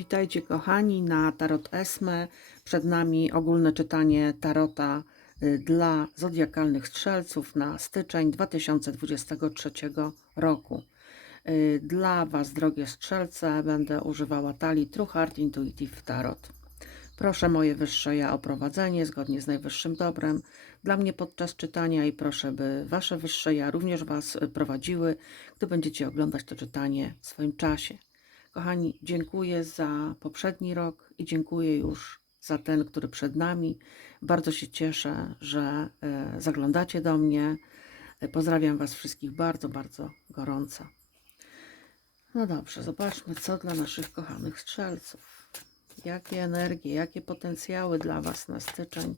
Witajcie kochani na Tarot Esme. Przed nami ogólne czytanie Tarota y, dla zodiakalnych strzelców na styczeń 2023 roku. Y, Dla Was, drogie strzelce, będę używała talii True Heart Intuitive Tarot. Proszę moje wyższe ja o prowadzenie zgodnie z najwyższym dobrem dla mnie podczas czytania i proszę, by Wasze wyższe ja również Was y, prowadziły, gdy będziecie oglądać to czytanie w swoim czasie. Kochani, dziękuję za poprzedni rok i dziękuję już za ten, który przed nami. Bardzo się cieszę, że e, zaglądacie do mnie. E, Pozdrawiam Was wszystkich bardzo, bardzo gorąco. No dobrze, zobaczmy, co dla naszych kochanych strzelców. Jakie energie, jakie potencjały dla Was na styczeń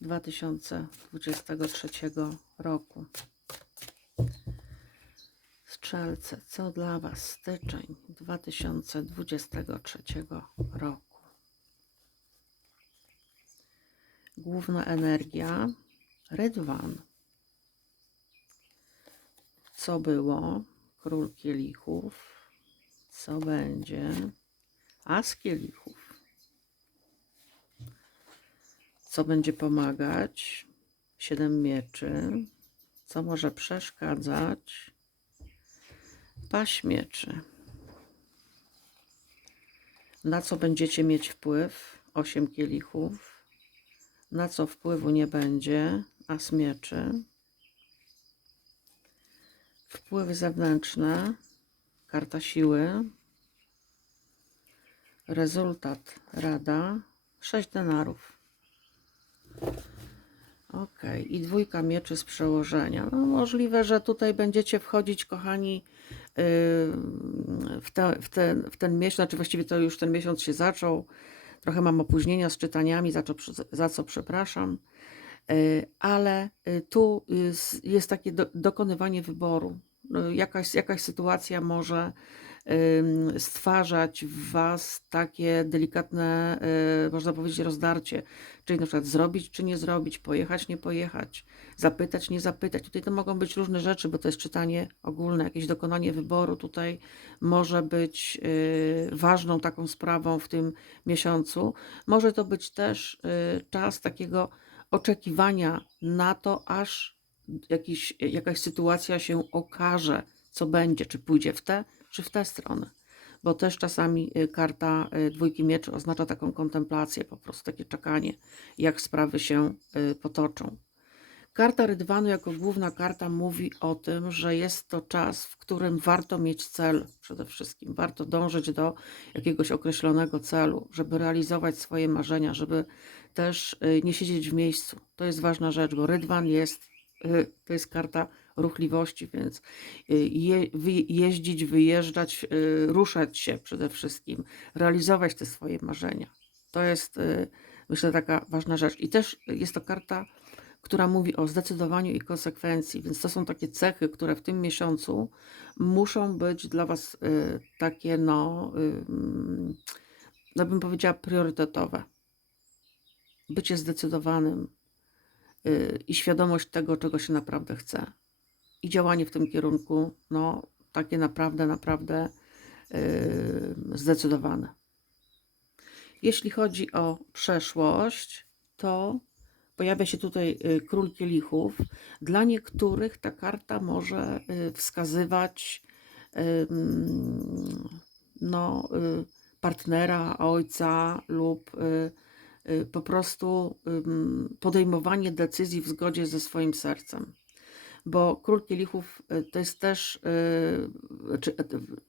2023 roku. Strzelce, co dla Was styczeń 2023 roku? Główna energia Rydwan. Co było? Król kielichów. Co będzie? As kielichów. Co będzie pomagać? Siedem mieczy. Co może przeszkadzać? Paść mieczy. Na co będziecie mieć wpływ? Osiem kielichów. Na co wpływu nie będzie? As mieczy. Wpływy zewnętrzne. Karta siły. Rezultat rada. Sześć denarów. Ok, i dwójka mieczy z przełożenia. No, możliwe, że tutaj będziecie wchodzić, kochani, w, te, w, ten, w ten miesiąc, znaczy właściwie to już ten miesiąc się zaczął. Trochę mam opóźnienia z czytaniami, za co, za co przepraszam. Yy, Ale yy, tu jest, takie do, dokonywanie wyboru. Jakaś, jakaś sytuacja może stwarzać w Was takie delikatne, yy, można powiedzieć, rozdarcie. Czyli na przykład zrobić czy nie zrobić, pojechać, nie pojechać, zapytać, nie zapytać. Tutaj to mogą być różne rzeczy, bo to jest czytanie ogólne, jakieś dokonanie wyboru tutaj może być yy, ważną taką sprawą w tym miesiącu. Może to być też yy, czas takiego oczekiwania na to, aż jakiś, jakaś sytuacja się okaże, co będzie, czy pójdzie w tę, czy w tę stronę. Bo też czasami y, karta y, dwójki mieczy oznacza taką kontemplację, po prostu takie czekanie, jak sprawy się y, potoczą. Karta Rydwanu jako główna karta mówi o tym, że jest to czas, w którym warto mieć cel przede wszystkim. Warto dążyć do jakiegoś określonego celu, żeby realizować swoje marzenia, żeby też nie siedzieć w miejscu. To jest ważna rzecz, bo Rydwan jest, to jest karta ruchliwości, więc y, je, jeździć, wyjeżdżać, y, ruszać się przede wszystkim, realizować te swoje marzenia. To jest, y, myślę, taka ważna rzecz. I też jest to karta, która mówi o zdecydowaniu i konsekwencji, więc to są takie cechy, które w tym miesiącu muszą być dla Was takie, no, no bym powiedziała, priorytetowe. Bycie zdecydowanym i świadomość tego, czego się naprawdę chce. I działanie w tym kierunku, no, takie naprawdę, naprawdę y, zdecydowane. Jeśli chodzi o przeszłość, to pojawia się tutaj y, król kielichów. Dla niektórych ta karta może y, wskazywać no, partnera, ojca lub po prostu podejmowanie decyzji w zgodzie ze swoim sercem. Bo król kielichów y, to jest też y, czy,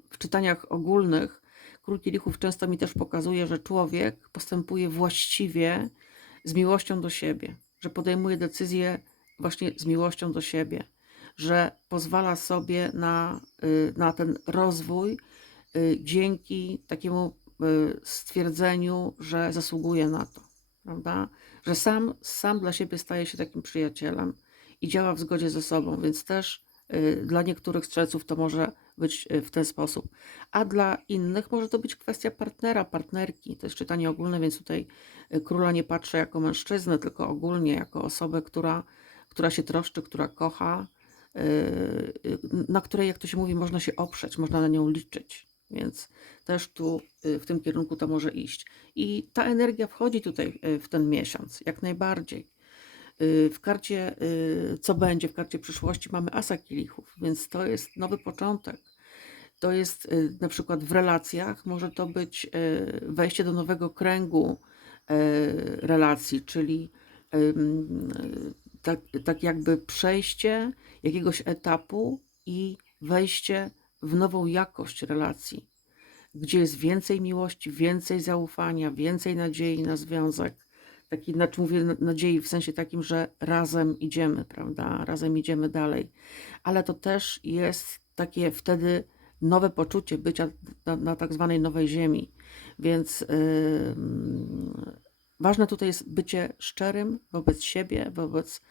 w czytaniach ogólnych, król kielichów często mi też pokazuje, że człowiek postępuje właściwie z miłością do siebie, że podejmuje decyzje właśnie z miłością do siebie, że pozwala sobie na, y, na ten rozwój dzięki takiemu stwierdzeniu, że zasługuje na to, prawda? Że sam, sam dla siebie staje się takim przyjacielem i działa w zgodzie ze sobą, więc też y, dla niektórych strzelców to może być y, w ten sposób. A dla innych może to być kwestia partnera, partnerki. To jest czytanie ogólne, więc tutaj y, króla nie patrzę jako mężczyznę, tylko ogólnie jako osobę, która, która się troszczy, która kocha, na której, jak to się mówi, można się oprzeć, można na nią liczyć. Więc też tu w tym kierunku to może iść. I ta energia wchodzi tutaj w ten miesiąc, jak najbardziej. Y, W karcie, y, co będzie, w karcie przyszłości mamy asa kielichów, więc to jest nowy początek. To jest y, na przykład w relacjach, może to być wejście do nowego kręgu relacji, czyli tak, tak jakby przejście jakiegoś etapu i wejście w nową jakość relacji, gdzie jest więcej miłości, więcej zaufania, więcej nadziei na związek. Taki, znaczy mówię na- nadziei w sensie takim, że razem idziemy, prawda? Razem idziemy dalej. Ale to też jest takie wtedy nowe poczucie bycia na, na tak zwanej nowej ziemi. Więc ym, ważne tutaj jest bycie szczerym wobec siebie, wobec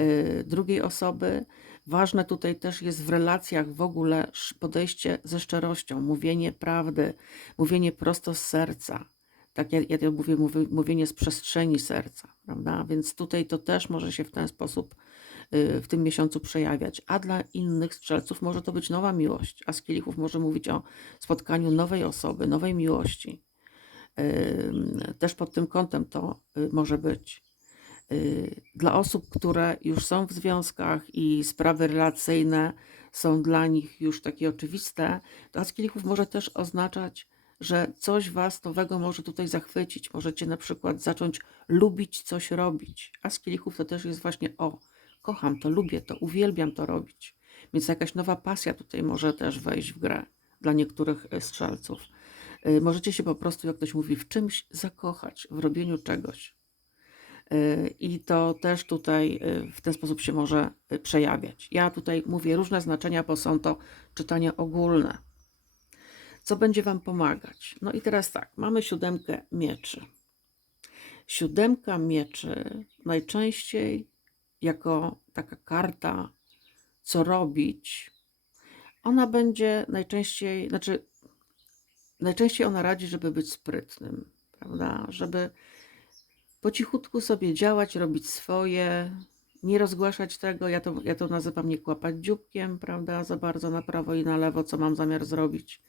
y, drugiej osoby. Ważne tutaj też jest w relacjach w ogóle podejście ze szczerością, mówienie prawdy, mówienie prosto z serca. Tak jak ja mówię, mówi- mówienie z przestrzeni serca, prawda? Więc tutaj to też może się w ten sposób y, w tym miesiącu przejawiać. A dla innych strzelców może to być nowa miłość, a z kielichów może mówić o spotkaniu nowej osoby, nowej miłości. Też pod tym kątem to y, może być. Y, Dla osób, które już są w związkach i sprawy relacyjne są dla nich już takie oczywiste, to As kielichów może też oznaczać, że coś was nowego może tutaj zachwycić. Możecie na przykład zacząć lubić coś robić. As kielichów to też jest właśnie o, kocham to, lubię to, uwielbiam to robić. Więc jakaś nowa pasja tutaj może też wejść w grę dla niektórych y, strzelców. Y, Możecie się po prostu, jak ktoś mówi, w czymś zakochać, w robieniu czegoś. Y, I to też tutaj w ten sposób się może przejawiać. Ja tutaj mówię różne znaczenia, bo są to czytania ogólne. Co będzie Wam pomagać? No i teraz tak, mamy siódemkę mieczy. Siódemka mieczy najczęściej jako taka karta, co robić, ona będzie najczęściej, znaczy najczęściej ona radzi, żeby być sprytnym, prawda? Żeby po cichutku sobie działać, robić swoje, nie rozgłaszać tego. Ja to, ja to nazywam nie kłapać dzióbkiem, prawda? Za bardzo na prawo i na lewo, co mam zamiar zrobić.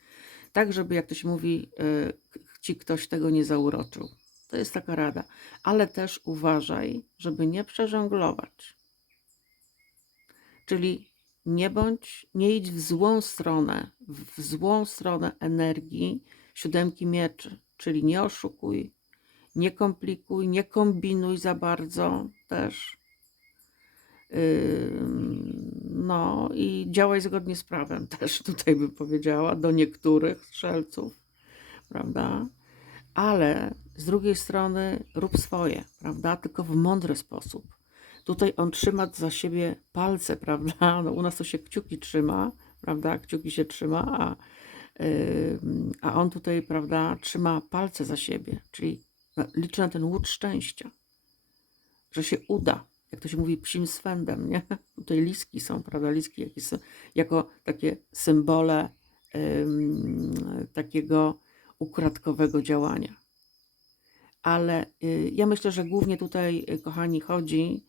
Tak, żeby jak to się mówi, y, ci ktoś tego nie zauroczył. To jest taka rada. Ale też uważaj, żeby nie przeżonglować. Czyli nie bądź, nie idź w złą stronę, w złą stronę energii siódemki mieczy, czyli nie oszukuj, nie komplikuj, nie kombinuj za bardzo też. No i działaj zgodnie z prawem też tutaj bym powiedziała do niektórych strzelców, prawda? Ale z drugiej strony rób swoje, prawda? Tylko w mądry sposób. Tutaj on trzyma za siebie palce, prawda? No, u nas to się kciuki trzyma, prawda? Kciuki się trzyma, a, ym, a on tutaj, prawda, trzyma palce za siebie, czyli no, liczy na ten łód szczęścia, że się uda. Jak to się mówi, psim swędem, nie? Tutaj liski są, prawda? Liski jako takie symbole ym, takiego ukradkowego działania. Ale y, ja myślę, że głównie tutaj, y, kochani, chodzi,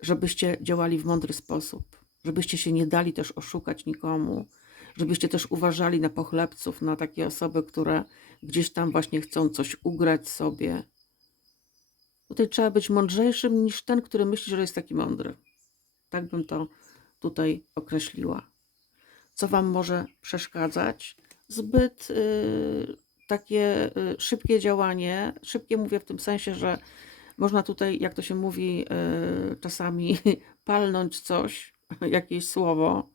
żebyście działali w mądry sposób, żebyście się nie dali też oszukać nikomu, żebyście też uważali na pochlebców, na takie osoby, które gdzieś tam właśnie chcą coś ugrać sobie. Tutaj trzeba być mądrzejszym niż ten, który myśli, że jest taki mądry. Tak bym to tutaj określiła. Co Wam może przeszkadzać? Zbyt y, takie y, szybkie działanie. Szybkie mówię w tym sensie, że można tutaj, jak to się mówi, y, czasami palnąć coś, jakieś słowo.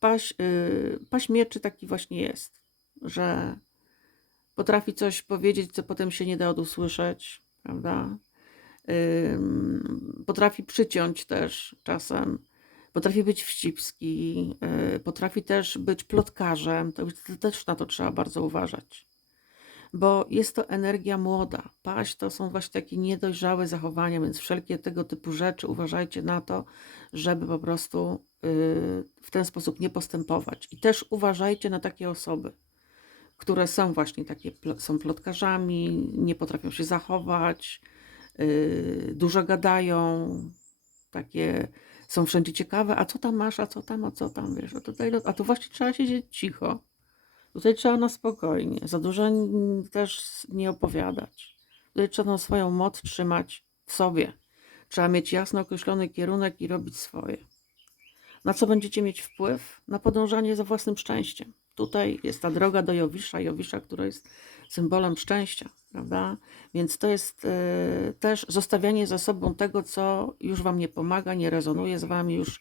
Paś, y, paś mieczy taki właśnie jest, że potrafi coś powiedzieć, co potem się nie da odusłyszeć, prawda? Potrafi przyciąć też czasem. Potrafi być wścibski, y, potrafi też być plotkarzem. To, też na to trzeba bardzo uważać. Bo jest to energia młoda. Paść to są właśnie takie niedojrzałe zachowania, więc wszelkie tego typu rzeczy uważajcie na to, żeby po prostu y, w ten sposób nie postępować. I też uważajcie na takie osoby, które są właśnie takie, są plotkarzami, nie potrafią się zachować, dużo gadają, takie są wszędzie ciekawe, a co tam masz, a co tam, a co tam, wiesz, a tutaj, a tu właśnie trzeba siedzieć cicho. Tutaj trzeba na spokojnie, za dużo też nie opowiadać. Tutaj trzeba tą swoją moc trzymać w sobie. Trzeba mieć jasno określony kierunek i robić swoje. Na co będziecie mieć wpływ? Na podążanie za własnym szczęściem. Tutaj jest ta droga do Jowisza, Jowisza, która jest symbolem szczęścia, prawda? Więc to jest e, też zostawianie za sobą tego, co już wam nie pomaga, nie rezonuje z wami, już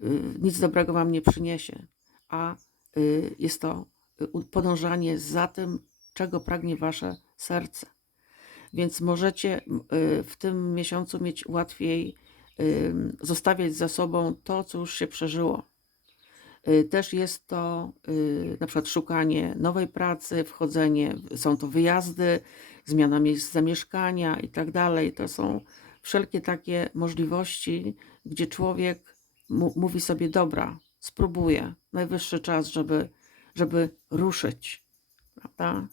y, nic dobrego wam nie przyniesie, a y, jest to y, podążanie za tym, czego pragnie wasze serce. Więc możecie y, w tym miesiącu mieć łatwiej ym, zostawiać za sobą to, co już się przeżyło. Y, Też jest to y, na przykład szukanie nowej pracy, wchodzenie, są to wyjazdy, zmiana miejsc zamieszkania i tak dalej. To są wszelkie takie możliwości, gdzie człowiek mówi sobie: Dobra, spróbuję, najwyższy czas, żeby, żeby ruszyć, prawda?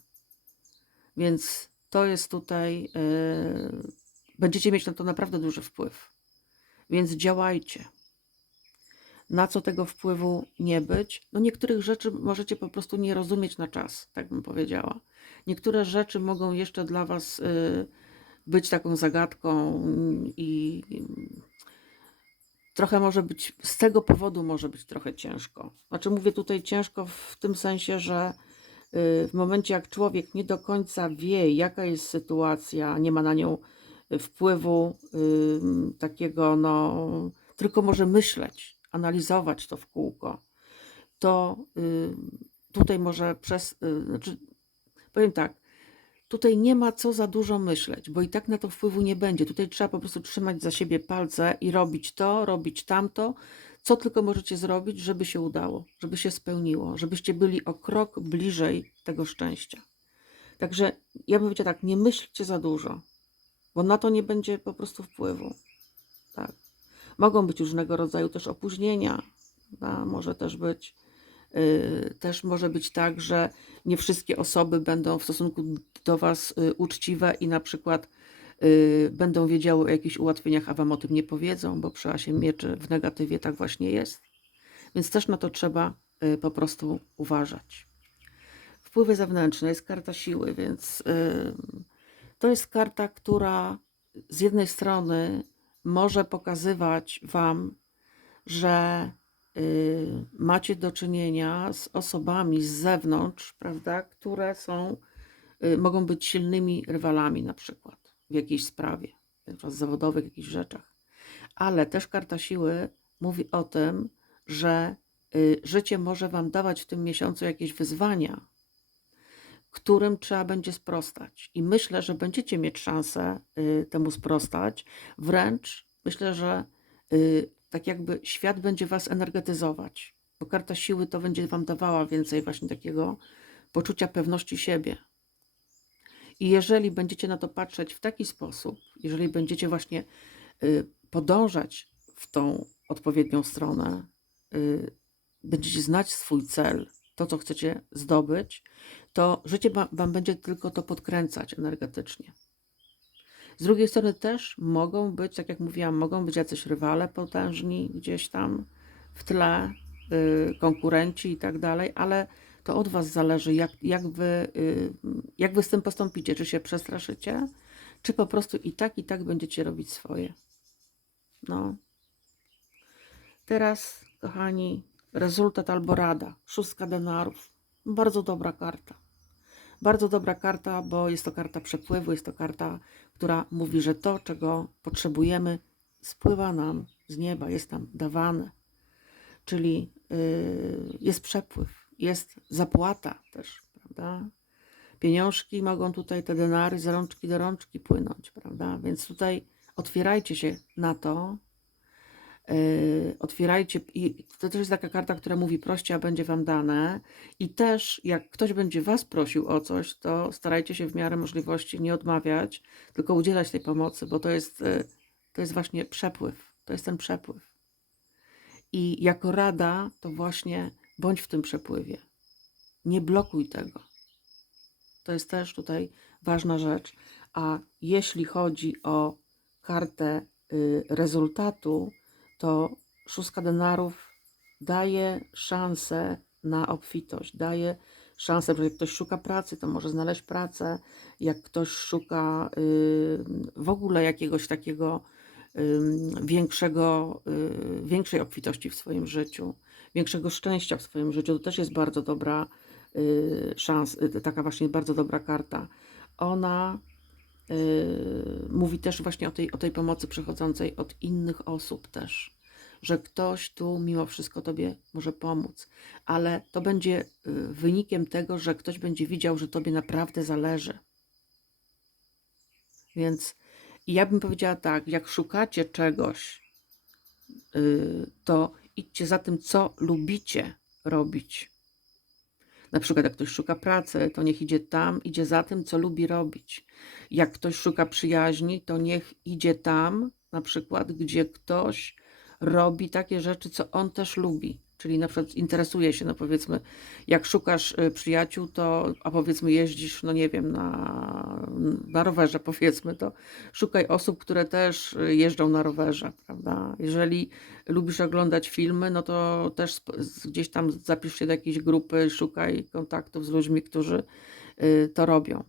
Więc to jest tutaj, y, będziecie mieć na to naprawdę duży wpływ. Więc działajcie na co tego wpływu nie być. No niektórych rzeczy możecie po prostu nie rozumieć na czas, tak bym powiedziała. Niektóre rzeczy mogą jeszcze dla Was y, być taką zagadką i mm, trochę może być, z tego powodu może być trochę ciężko. Znaczy mówię tutaj ciężko w tym sensie, że y, w momencie jak człowiek nie do końca wie, jaka jest sytuacja, nie ma na nią y, wpływu y, takiego, no, tylko może myśleć, analizować to w kółko, to y, tutaj może przez, y, znaczy, powiem tak, tutaj nie ma co za dużo myśleć, bo i tak na to wpływu nie będzie. Tutaj trzeba po prostu trzymać za siebie palce i robić to, robić tamto, co tylko możecie zrobić, żeby się udało, żeby się spełniło, żebyście byli o krok bliżej tego szczęścia. Także ja bym powiedziała tak, nie myślcie za dużo, bo na to nie będzie po prostu wpływu. Tak. Mogą być różnego rodzaju też opóźnienia. Może też być, yy, też może być tak, że nie wszystkie osoby będą w stosunku do Was yy, uczciwe i na przykład yy, będą wiedziały o jakichś ułatwieniach, a Wam o tym nie powiedzą, bo przy asie mieczy w negatywie tak właśnie jest. Więc też na to trzeba po prostu uważać. Wpływy zewnętrzne jest karta siły, więc to jest karta, która z jednej strony może pokazywać Wam, że y, macie do czynienia z osobami z zewnątrz, prawda, które są, y, mogą być silnymi rywalami na przykład w jakiejś sprawie, przykład zawodowych, jakichś rzeczach. Ale też karta siły mówi o tym, że y, życie może Wam dawać w tym miesiącu jakieś wyzwania, którym trzeba będzie sprostać. I myślę, że będziecie mieć szansę y, temu sprostać. Wręcz myślę, że y, tak jakby świat będzie was energetyzować, bo karta siły to będzie wam dawała więcej właśnie takiego poczucia pewności siebie. I jeżeli będziecie na to patrzeć w taki sposób, jeżeli będziecie właśnie y, podążać w tą odpowiednią stronę, będziecie znać swój cel, to co chcecie zdobyć, to życie wa- wam będzie tylko to podkręcać energetycznie. Z drugiej strony też mogą być, tak jak mówiłam, mogą być jacyś rywale potężni gdzieś tam w tle, y, konkurenci i tak dalej, ale to od Was zależy, jak, jak, wy, y, jak Wy z tym postąpicie. Czy się przestraszycie, czy po prostu i tak, i tak będziecie robić swoje. No. Teraz, kochani, rezultat albo rada. Szóstka denarów. Bardzo dobra karta. Bardzo dobra karta, bo jest to karta przepływu, jest to karta, która mówi, że to, czego potrzebujemy, spływa nam z nieba, jest nam dawane. Czyli yy, jest przepływ, jest zapłata też, prawda? Pieniążki mogą tutaj, te denary z rączki do rączki płynąć, prawda? Więc tutaj otwierajcie się na to, otwierajcie, i to też jest taka karta, która mówi proście, a będzie wam dane. I też, jak ktoś będzie was prosił o coś, to starajcie się w miarę możliwości nie odmawiać, tylko udzielać tej pomocy, bo to jest, yy, to jest właśnie przepływ. To jest ten przepływ. I jako rada, to właśnie bądź w tym przepływie. Nie blokuj tego. To jest też tutaj ważna rzecz. A jeśli chodzi o kartę y, rezultatu, to szóstka denarów daje szansę na obfitość, daje szanse, że jak ktoś szuka pracy, to może znaleźć pracę. Jak ktoś szuka w ogóle jakiegoś takiego większego, y, większej obfitości w swoim życiu, większego szczęścia w swoim życiu, to też jest bardzo dobra y, szans, y, taka właśnie bardzo dobra karta. Ona mówi też właśnie o tej, o tej pomocy przychodzącej od innych osób też, że ktoś tu mimo wszystko Tobie może pomóc, ale to będzie y, wynikiem tego, że ktoś będzie widział, że Tobie naprawdę zależy. Więc ja bym powiedziała tak, jak szukacie czegoś, y, to idźcie za tym, co lubicie robić. Na przykład, jak ktoś szuka pracy, to niech idzie tam, idzie za tym, co lubi robić. Jak ktoś szuka przyjaźni, to niech idzie tam, na przykład, gdzie ktoś robi takie rzeczy, co on też lubi. Czyli na przykład interesuje się, no powiedzmy, jak szukasz y, przyjaciół, to, a powiedzmy jeździsz, no nie wiem, na, na rowerze powiedzmy, to szukaj osób, które też y, jeżdżą na rowerze, prawda? Jeżeli lubisz oglądać filmy, no to też gdzieś tam zapisz się do jakiejś grupy, szukaj kontaktów z ludźmi, którzy y, to robią.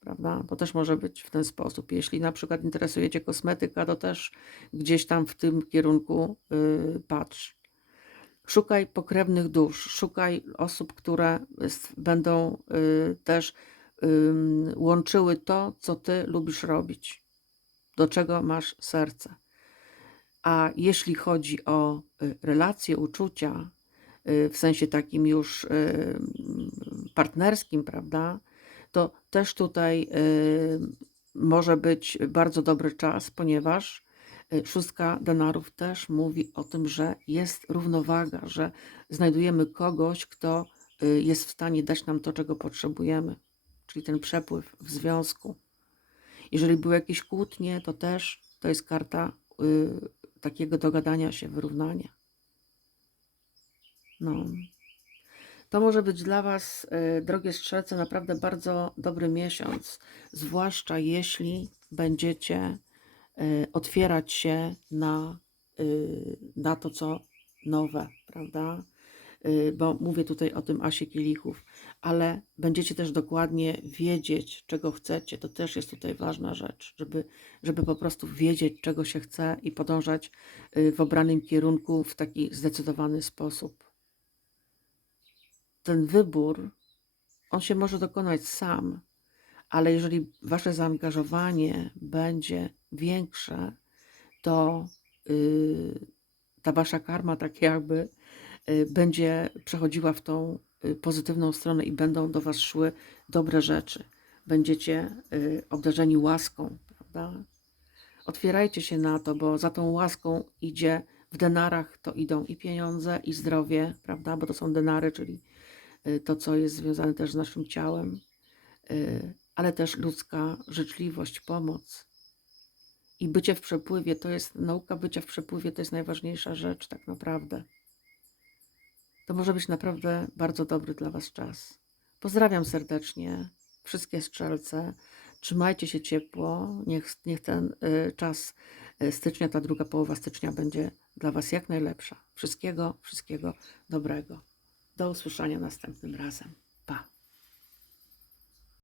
Prawda? To też może być w ten sposób. Jeśli na przykład interesuje Cię kosmetyka, to też gdzieś tam w tym kierunku patrz. Szukaj pokrewnych dusz, szukaj osób, które będą y, też łączyły to, co Ty lubisz robić, do czego masz serce. A jeśli chodzi o y, relacje, uczucia, y, w sensie takim już partnerskim, prawda, to też tutaj może być bardzo dobry czas, ponieważ szóstka denarów też mówi o tym, że jest równowaga, że znajdujemy kogoś, kto y, jest w stanie dać nam to, czego potrzebujemy, czyli ten przepływ w związku. Jeżeli były jakieś kłótnie, to też to jest karta y, takiego dogadania się, wyrównania. No. To może być dla Was, y, drogie strzelce, naprawdę bardzo dobry miesiąc, zwłaszcza jeśli będziecie y, otwierać się na, y, na to, co nowe, prawda? Y, Bo mówię tutaj o tym asie kielichów, ale będziecie też dokładnie wiedzieć, czego chcecie. To też jest tutaj ważna rzecz, żeby, żeby po prostu wiedzieć, czego się chce i podążać y, w obranym kierunku w taki zdecydowany sposób ten wybór, on się może dokonać sam, ale jeżeli wasze zaangażowanie będzie większe, to y, ta wasza karma tak jakby y, będzie przechodziła w tą y, pozytywną stronę i będą do was szły dobre rzeczy. Będziecie obdarzeni łaską, prawda? Otwierajcie się na to, bo za tą łaską idzie w denarach to idą i pieniądze, i zdrowie, prawda? Bo to są denary, czyli to, co jest związane też z naszym ciałem, ale też ludzka życzliwość, pomoc. I bycie w przepływie to jest, nauka bycia w przepływie to jest najważniejsza rzecz, tak naprawdę. To może być naprawdę bardzo dobry dla Was czas. Pozdrawiam serdecznie wszystkie strzelce. Trzymajcie się ciepło. Niech, niech ten y, czas y, stycznia, ta druga połowa stycznia będzie dla Was jak najlepsza. Wszystkiego, wszystkiego dobrego. Do usłyszenia następnym razem.